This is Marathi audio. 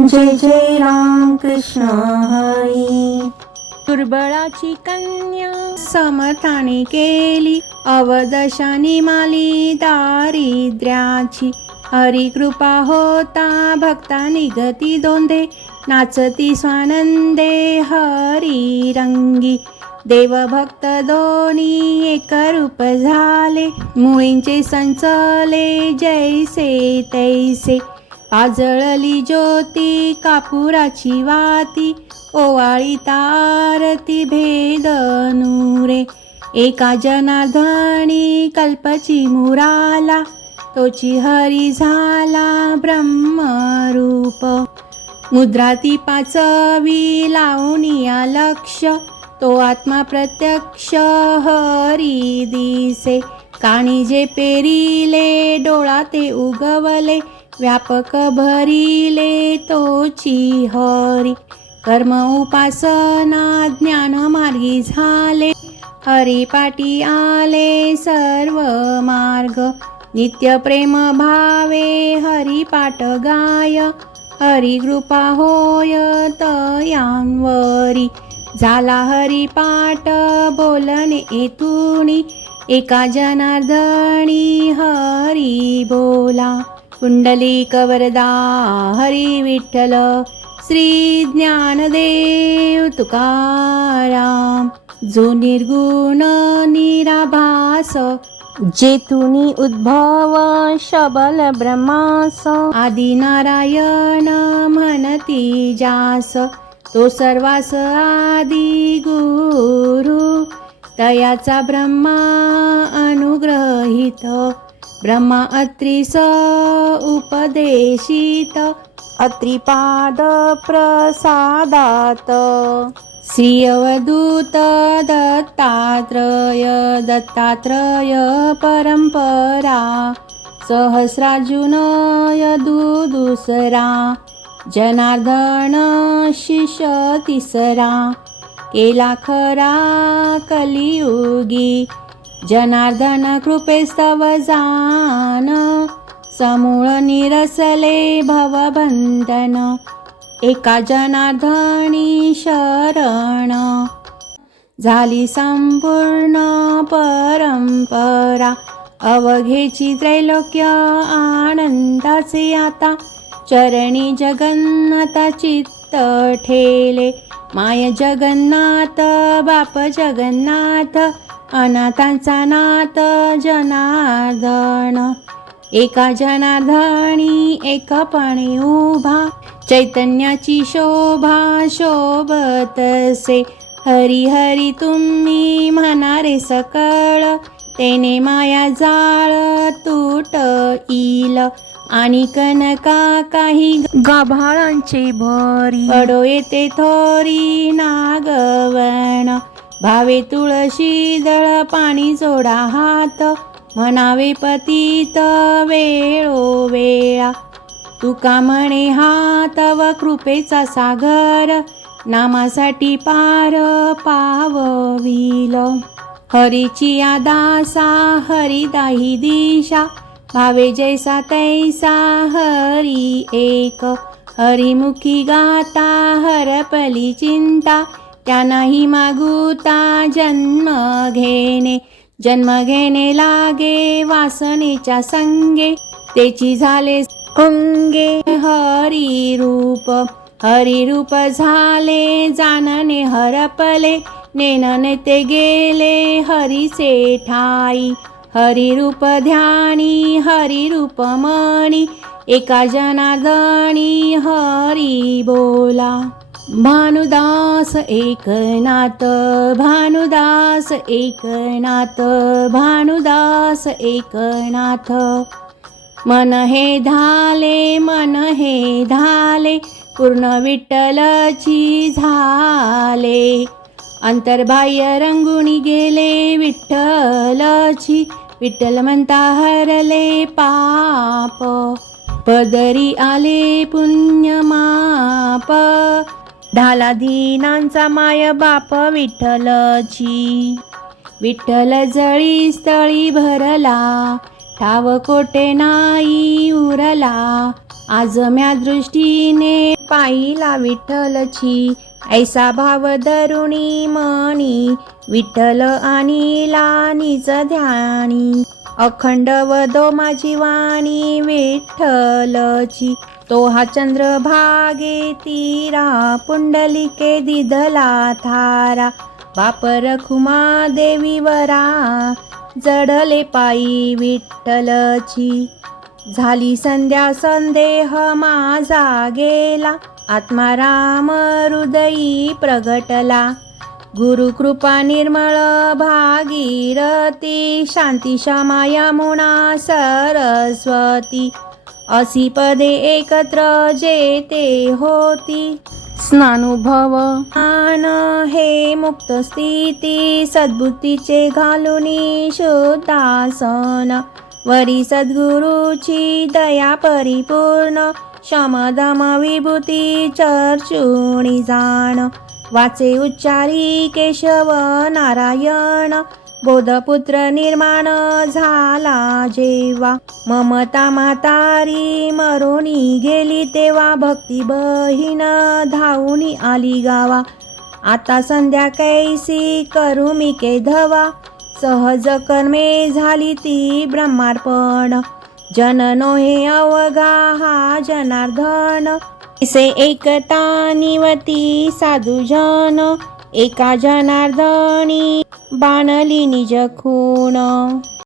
जय जय राम कृष्ण हरी। दुर्बळाची कन्या समर्थाने केली, अवदशानी माली दारिद्र्याची. हरी कृपा होता भक्ता निगती दोंधे, नाचती स्वानंदे हरी रंगी. देवभक्त दोन्ही एक रूप झाले, मुळींचे संचले जैसे तैसे. आजळली ज्योती कापुराची वाती, ओवाळी तारती भेद नुरे. एका जनार्दनी कल्पची मुराला, तोची हरी झाला ब्रह्मरूप. मुद्रा ती पाचवी लावूनिया लक्ष, तो आत्मा प्रत्यक्ष हरी दिसे. काणी जे पेरिले डोळा ते उगवले, व्यापक भरिले तोची हरी. कर्म उपासना ज्ञान मार्गी झाले, हरिपाटी आले सर्व मार्ग. नित्य प्रेम भावे हरिपाठ गाय, हरी कृपा होय तयांवरी. झाला हरिपाठ बोलणे येतुनी, एका जनार्दनी हरी बोला. कुंडलिक वरदा हरी विठ्ठल, श्री ज्ञानदेव तुकाराम. जो निर्गुण निराभास, जेतुनी उद्भव शबल ब्रह्मास. आदि नारायण म्हणती जास, तो सर्वास आदि गुरु. तयाचा ब्रह्मा अनुग्रहित, ब्रह्मा अत्रीस उपदेशित. अत्रिपाद प्रसादात, श्री अवधूत दत्तात्रय. दत्तात्रय परंपरा, सहस्रार्जुन दुसरा. जनार्दन शिष्य तिसरा, केला खरा कलियुगी. जनार्दन कृपेस्तव जान, समूळ निरसले भवबंधन. एका जनार्दनी शरण, झाली संपूर्ण परंपरा. अवघेची त्रैलोक्य आनंदाचे आता, चरणी जगन्नाथ चित्त ठेले. माय जगन्नाथ बाप जगन्नाथ, अनाथांचा नाथ जनार्दन. एका जनार्दनी एकपणे उभा, चैतन्याची शोभा शोभतसे. हरी हरी तुम्ही म्हणारे सकळ, तेने माया जाळ तुटईल. आणि कनका काही गाभाळांचे भरी, अडो येते थोरी नागवण. भावे तुळशी दळ पाणी जोडा हात, म्हणावे पतित वेळोवेळा. तुका म्हणे हा तव कृपेचा सागर, नामासाठी पार पावविल. हरीची आदासा हरिदाही दिशा, भावे जैसा तैसा हरी एक. हरिमुखी गाता हरपली चिंता, त्या नाही मागुता जन्म घेणे. जन्म घेणे लागे वासनेच्या संगे, तेची झाले अंगे हरी रूप. हरी रूप झाले जाणणे हरपले, नेनने ते गेले हरीचे ठाई. हरी रूप ध्यानी हरी रूप मणी, एका जनार्दनी हरी बोला. भानुदास एकनाथ भानुदास एकनाथ भानुदास एकनाथ. मन हे धाले पूर्ण विठ्ठलची झाले. अंतर्बाह्य रंगुणी गेले विठ्ठलची, विठ्ठल म्हणता हरले पाप. पदरी आले पुण्य माप, ढाला दीनांचा माय बाप विठ्ठलची. विठ्ठल जळी स्थळी भरला, ठाव कोठे नाही उरला. आज म्या दृष्टीने पाहिला विठ्ठलची, ऐसा भाव धरुणी मनी, विठ्ठल आणिला निज ध्यानी. अखंड वदो माझी वाणी विठ्ठलची, तो हा चंद्रभागे तीरा, पुंडलिके दिधला थारा. बाप रखुमा देवीवरा, जडले पायी विठ्ठलची. झाली संध्या संदेह माझा गेला, आत्मा राम हृदयी प्रगटला. गुरुकृपा निर्मळ भागीरथी, शांती क्षमा यमुना सरस्वती. असी पदे एकत्र जेते होती, स्नानुभव आन हे मुक्त स्थिती. सद्बुद्धीचे घालुनी शुद्धासन, वरी सद्गुरूची दया परिपूर्ण. शमदम विभूती चर्चुणी जाण, वाचे उच्चारी केशव नारायण. बोधपुत्र निर्माण झाला जेव्हा, ममता म्हातारी मरोनी गेली तेव्हा. भक्ती बहीण धावूनी आली गावा, आता संध्या कैसी करू मी केधवा. सहज कर्मे झाली ती ब्रह्मार्पण, जननो हे अवघा हा जनार्दन. ऐसे एकता निवती साधुजन, एका जनार्दनी बाणली निज खूण.